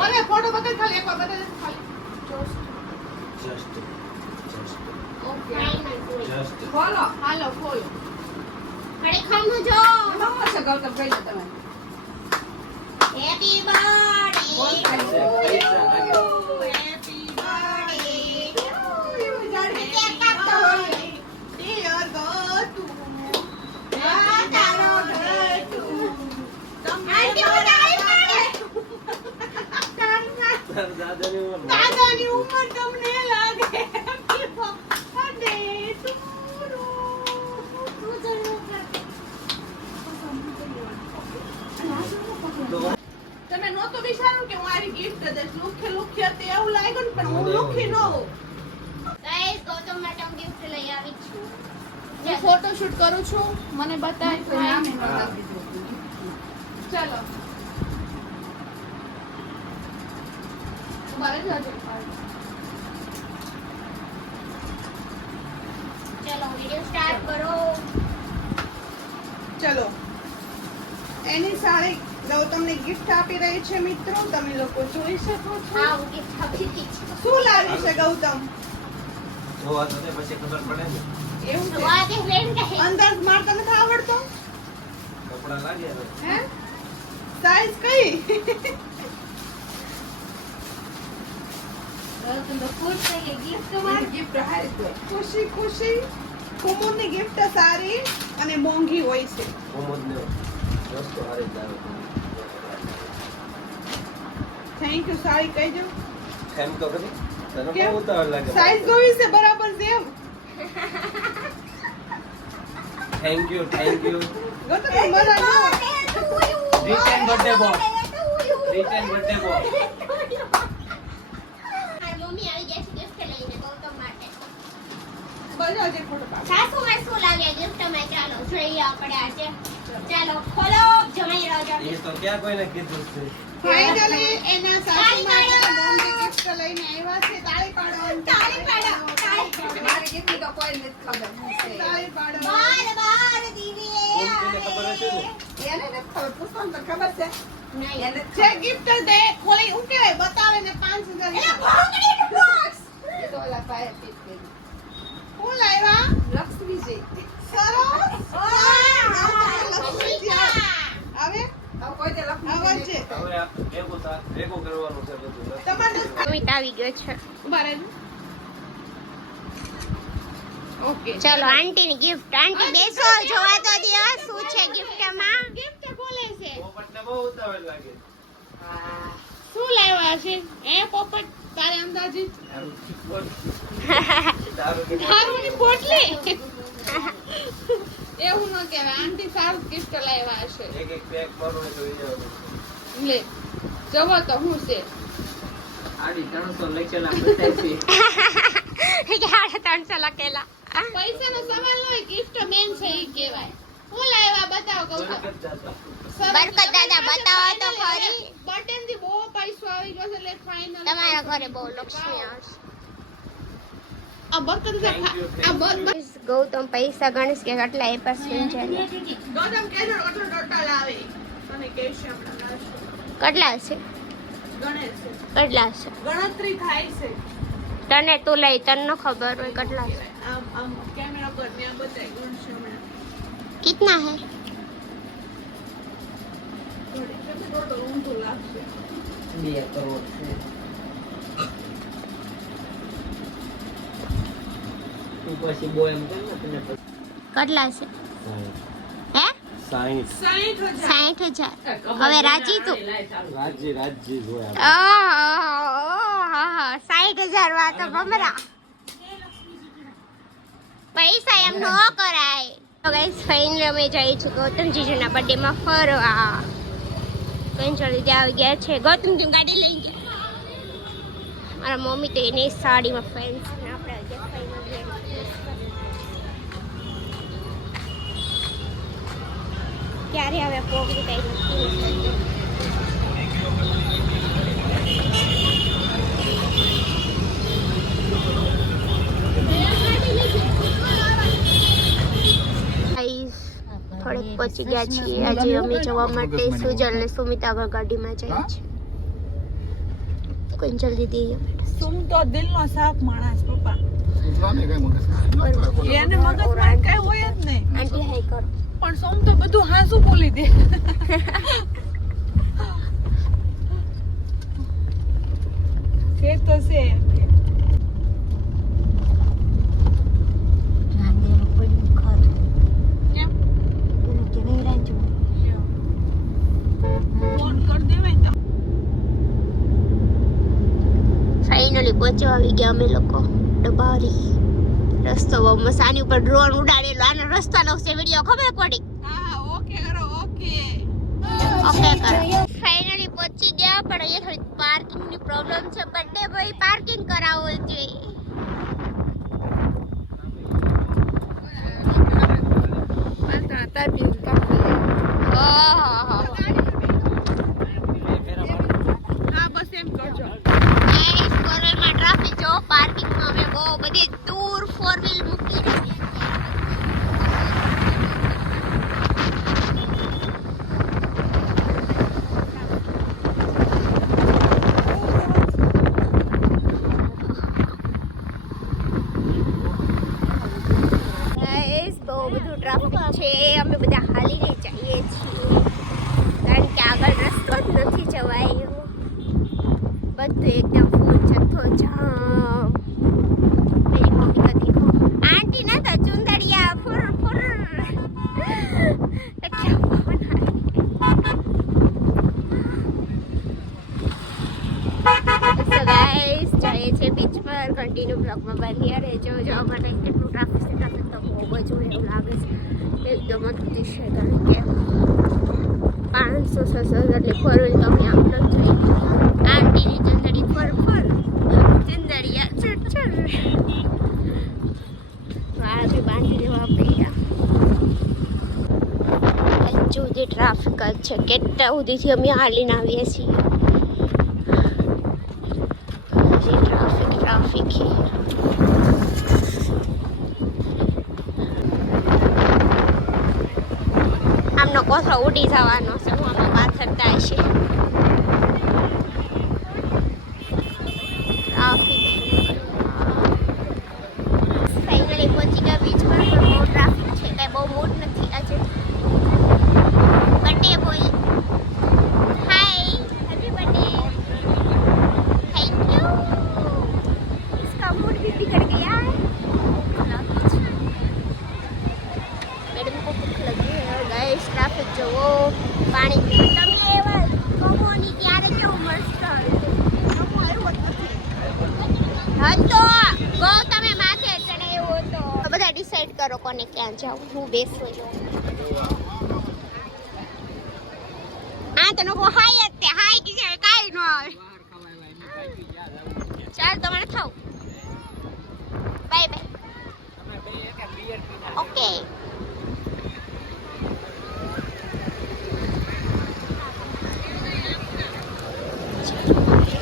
મને ફોટો બતાવ ખાલી એકવાર બતાવ ખાલી. Just just okay. જસ્ટ ખોલો હાલો ખોલો ખરેખરનું જો. એમાં શું છે ગૌતમ કહી દો તમે. હેપી બર્થડે બોલ ખાલી. પૈસા લાગે હેપી બર્થડે એવું જાણે. કેક કાપતો હોય. ડિયર ગોટુ આ તારો ગોટુ આંટી ઉડાડી પાડે. તારા દાદાની ઉંમર લાગે. દાદાની ઉંમર તમને લાગે હેપી બર્થડે ટુ તું જરૂર કર. તો તમે નહોતો વિચાર્યું કે હું આરી ગિફ્ટ દઈશ લુખે લુખે તે એવું લાગ્યું ને પણ હું લુખી ન હોઉં. ગાઈસ ગૌતમ માટે હું ગિફ્ટ લઈ આવી છું. હું ફોટોશૂટ કરું છું. મને બતાય તો નામ. ચલો. મારે જજો ચલો વિડિયો સ્ટાર્ટ કરો. ચલો. એની સાડી ગૌતમને ગિફ્ટ આપી રહી છે મિત્રો તમે લોકો જોઈ શકો છો. હા હું gift આપી દીધી છે. શું લાવ્યું છે ગૌતમ? જોવા તો પછી ખબર પડે ને. એવું છે? જોવા કે બેન કહે. અંદાજ મારતા નથી આવડતો? કપડા લાગ્યા હે? સાઈઝ કઈ? ખુશ. ખુશી ખુશી. કુમુદની ગિફ્ટ સારી અને મોંઘી હોય છે. કોમોદ ને વસ્તુ થેન્ક યુ સારી કહેજો એમ તો કરી તને કેમ? બહુ ઉતાવળ લાગે. સાઈઝ ગોવી છે બરાબર છે એમ. Thank you thank you Gautam મજા ન આવે. સાસુમાં શું લાગે gift માં? ચાલો જોઈએ આપણે આજે. ચાલો ખોલો જમાઈ રાજા. એ તો ક્યાં કોઈને કીધું છે? ફાઇનલી એના સાસુ માટે પાડો. મોંઘી લઈને આવ્યા છે તાળી પાડો તાળી પાડો, તાળી પાડો. મારી gift તો કોઈ નથી ખબર છે. તાળી પાડો બાર બાર દીદી કોણ ખબર હશે એને નથી ખબર. પુષ્પાને તો ખબર છે. નહીં એને જ જે દે ખોલી હું બતાવે ને પાંચ હજાર તો ઓલા ભાઈએ pick કર્યું. હું લાવ્યા લક્ષ્મીજી. સરસ વાહ, લક્ષ્મીજી આવે હવે કોઈ તે લક્ષ્મીજી આવા છે હવે આ ભેગું થા- ભેગું કરવાનું છે બધું તમારે અમિત આવી ગયો છે. ઓકે. ચલો આંટીની ગિફ્ટ આંટી બેસો જોવા તો શું છે ગિફ્ટમાં ગિફ્ટ બોલે છે. પોપટને બહુ ઉતાવળ લાગે. શું લાવ્યા છે? એ પોપટ? તારે અંદાજે? દારૂ દારૂ દારૂની બોટલી એવું ન કહેવાય. આંટી સારું ગિફ્ટ લાવ્યા છે એક એક પેક ભરો જોઈ જવાનું. લે જવો તો હું છે. આડી ત્રણસો લખેલા બતાવી સાડા ત્રણસો લખેલા. પૈસાનો સવાલ હોય ગિફ્ટ મેન છે એ કહેવાય. હું લાવ્યા બતાવો કહું. બરકત દાદા. બતાવો તો ખરી. બટનથી બહુ પૈસો આવી ગયો એટલે ફાઇનલ તમારા ઘરે બહુ લક્ષ્મી આવશે. આ બરકત ગૌતમ પૈસા ગણેશ કે કેટલા એ પાસે ગૌતમ કેજો કેટલો ટોટલ આવે હમણાં લાવશું. કેટલા છે? કેટલા છે? ગણતરી થાય છે. તને તું લઈ તને ન ખબર હોય કેટલા છે. કેમેરા પર ત્યાં બતાય ગણશે કિતના હે? બે કરોડ છે. તું પછી બો એમ કેમ તને કેટલા છે? સાઠ હજાર. હવે રાજી તું. રાજી રાજી જોયા સાઠ હજાર વાતો તો બમરા પૈસા એમ ન કરાય. તો ગાઈસ ફાઇનલી અમે જઈ છું ગૌતમ જીજુના બર્થડે માં ફરવા ત્યાં આવી ગયા છે. ગૌતમ તું ગાડી લઈ ગયા. મારા મમ્મી તો એની સાડીમાં ફેન છે ને આપણે ક્યારે હવે પોગી કઈ નથી Guys, થોડેક પહોંચી ગયા છીએ. આજે અમે જવા માટે સુજલ ને સુમિત આગળ ગાડીમાં જાય છે. કોઈ જલ્દી દઈએ સુમ તો દિલનો સાફ માણસ પપ્પા. એને મગજમાં કઈ હોય જ નહીં. આંટી હાઈ કરો. પણ સોમ તો બધું હાસું બોલી દે. છે તો છે એમ કે. કેમ? ફોન કરી દેવાય ને ફાઇનલી પહોંચવા આવી ગયા અમે લોકો. ડબારી. રસ્તો બહુ મસ્ત. આની ઉપર ડ્રોન ઉડાડેલો. આનો રસ્તાનો છે વીડિયો ખબર પડી? ઓકે કરો ઓકે ઓકે કરો. ફાઇનલી પહોંચી ગયા પણ અહીંયા થોડી પાર્કિંગની પ્રોબ્લેમ છે. બર્થડે ભાઈ પાર્કિંગ કરાવવું જોઈએ. કાપી ઓહો હા બસ એમ કરજો ગાઈસ કોરલમાં ટ્રાફિક જો પાર્કિંગમાં અમે બહુ બધી દૂર ફોર વ્હીલ મૂકી રાખી ગાઈસ બહુ બધું ટ્રાફિક છે, અમે બધા હાલીને જઈએ છીએ. કારણ કે આગળ રસ્તો જ નથી જવાયો. બધું એકદમ ફૂલ જથ્થો જામ. મેરી મમ્મી આંટી ના તો ચુંદડિયા, ફુર ફુર. જઈએ છે બીચ પર. કન્ટિન્યુ બ્લોગમાં બન્યા રહેજો. જો મને કેટલું ટ્રાફિક ટ્રાફિક તો બહુ જ એવું લાગે છે. એકદમ છે. કારણ કે પાંચસો, છસો એટલે ફોર વ્હીલ તો અમે આમ જ જઈ આંટીની ચંદડી ફર ફર ચંદડિયા ચર ચર વાળાથી બાંધી દેવા પડ્યા. સુધી ટ્રાફિક જ છે, કેટલા સુધીથી અમે હાલીને આવીએ છીએ. ટ્રાફિક ટ્રાફિક વખો ઉડી જવાનો છે, હું આમાં પાથરતા છે. ફાઈનલી પહોંચી ગયા બીચમાં પણ બહુ ટ્રાફિક છે, કાંઈ બહુ મૂડ નથી આજે. Birthday boy hi happy birthday thank you ઇસકા mood બી ડિસાઈડ કરો કોને ક્યાં જાવ હું બેસું છું આ તને કો હાય જ તે હાય કે કાઈ ન આવે ચાલ તમારે થાવ bye bye okay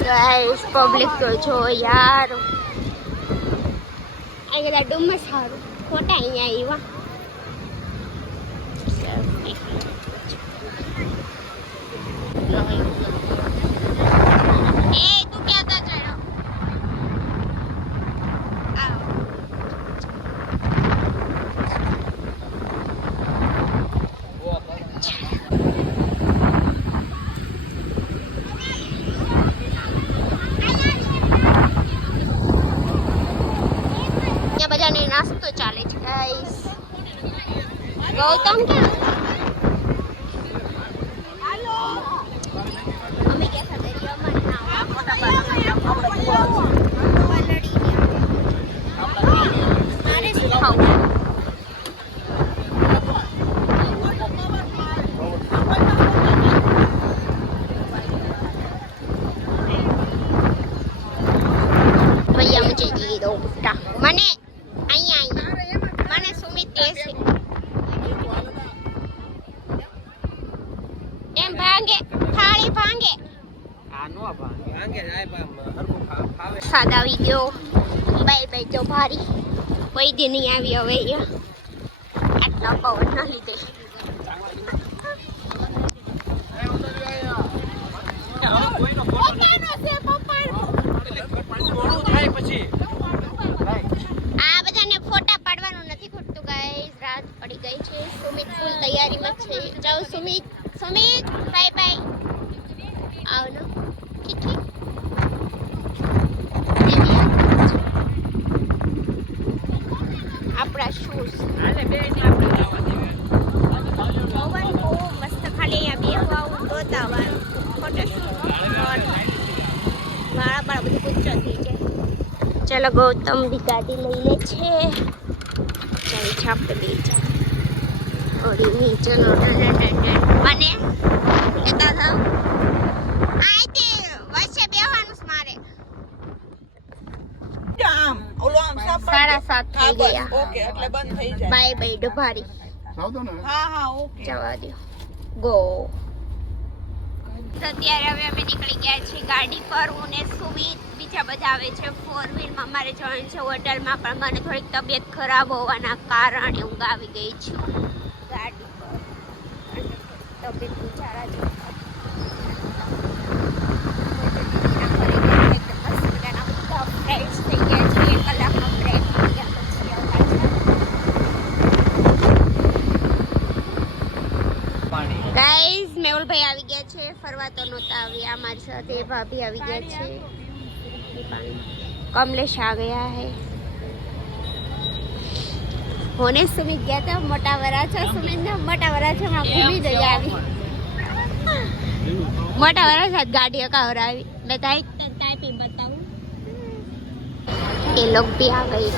guys public તો જો યાર આ બધા ડુમ્મસ સારું ખોટા અહીંયા આવ્યા એ તું ક્યાં તા ચડ્યો આવ ત્યાં બધાને નાસ્તો ચાલે છે ગાઈસ ભાંગે થાળી ભાંગે. સાદ આવી ગયો બાય બાય જો ભારી. દી નહીં આવી હવે આટલા પવન ના લીધે. આ બધાને ફોટા પાડવાનું નથી ખૂટતું ગાઈસ રાત પડી ગઈ છે. સુમિત ફૂલ તૈયારીમાં છે. જાઓ સુમિત. સુમિત બાય બાય આવનો ને ઠીક આપણા શૂઝ પવન બહુ મસ્ત ખાલી અહીંયા બેહવા આવું તો તાવાનું ફોટોશૂટ માળા માળા બધું થઈ જાય ચલો ગૌતમ બી ગાડી લઈ લે છે. ચાલી છાપ દે છે ઓરી નીચેનો મને લેતા થાવ આઈથી વચ્ચે બેહવાનું છે મારે. આમ ઓલો આમ સાપ સાડા સાત થઈ ગયા. ઓકે એટલે બંધ થઈ જાય. બાય બાય ડભારી હા હા ઓકે. જવા દો ગો. અત્યારે હવે અમે નીકળી ગયા છીએ ગાડી પર. હું ને સુમિત બીજા બધા આવે છે. ફોર વ્હીલમાં મારે જવાનું છે. હોટલમાં પણ મને થોડીક તબિયત ખરાબ હોવાના કારણે ઊંઘ આવી ગઈ છું. ગાડી પર. અને તબિયત બિચારા જો ફ્રેન્ડ્સ થઈ ગયા છે એક કલાકમાં બ્રેક થઈ ગયા પછી આવતા છે પાણી ગાઈઝ મેહુલભાઈ આવી ગયા છે. ફરવા તો નહોતા આવ્યા. અમારી સાથે ભાભી આવી ગયા છે. કમલેશ આ ગયા હે. હોને સુમિત ગયા હતા મોટા વરાછા સુમિત ને મોટા વરાછામાં ઘૂમી જઈ આવી મોટા વરાછા ગાડી અકાવરાવી. મેં તાઈ ટાઈપિંગ બતાવું. એ લોકો ભી આ ગઈ.